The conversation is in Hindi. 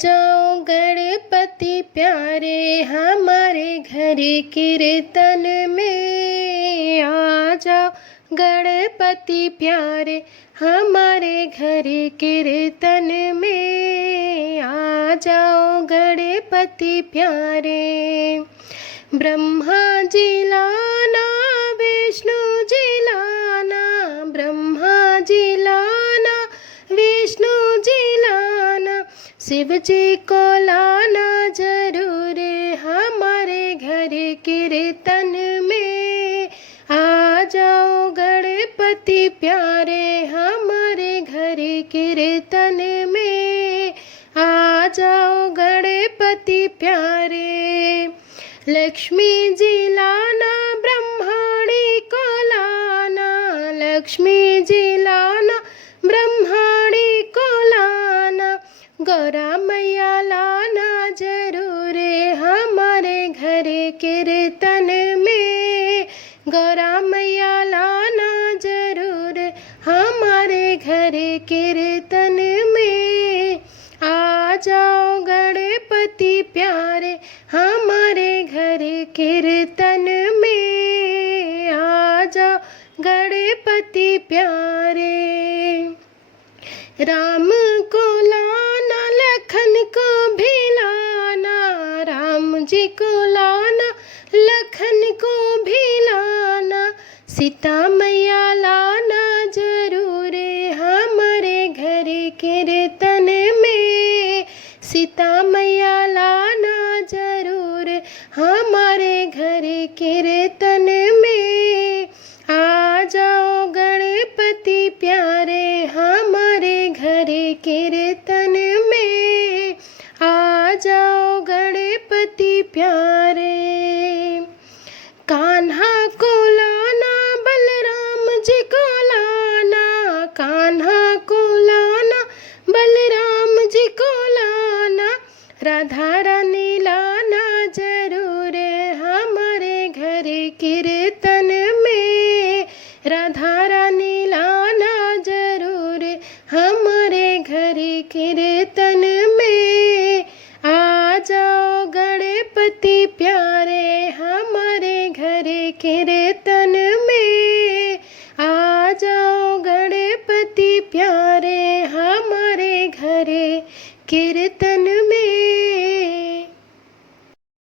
जाओ गणपति प्यारे हमारे घर कीर्तन में। आ जाओ गणपति प्यारे हमारे घर कीर्तन में। आ जाओ गणपति प्यारे। ब्रह्मा जी लाना विष्णु जी लाना, ब्रह्मा जी लाना विष्णु जी लाना, शिव जी को लाना जरूर हमारे घर कीर्तन में। आ जाओ गणपति प्यारे हमारे घर कीर्तन में। आ जाओ गणपति प्यारे। लक्ष्मी जी लाना ब्रह्माणी को लाना, लक्ष्मी जी लाना ब्रह्माणी को लाना, गौरा मैया लाना जरूर हमारे घर कीर्तन में। गौरा मैया लाना जरूर हमारे घर कीर्तन में। आ जाओ गणपति प्यारे हमारे घर कीर्तन में। आ जाओ गणपति प्यारे। राम को लाना लखन को भी लाना, राम जी को लाना लखन को भी लाना, सीता मैया लाना जरूर हमारे घर कीर्तन में। सीता मैया लाना जरूर हमारे घर कीर्तन में। आ जाओ गणपति प्यारे हमारे घर कीर्तन में। आ जाओ गणपति प्यारे। कान्हा को लाना बलराम जी को लाना, कान्हा को लाना बलराम जी को लाना, राधा रानी लाना जरूर हमारे घर कीर्तन में। राधा रानी लाना जरूर हमारे घर कीर्तन में। आ जाओ गणपति प्यारे हमारे घर कीर्तन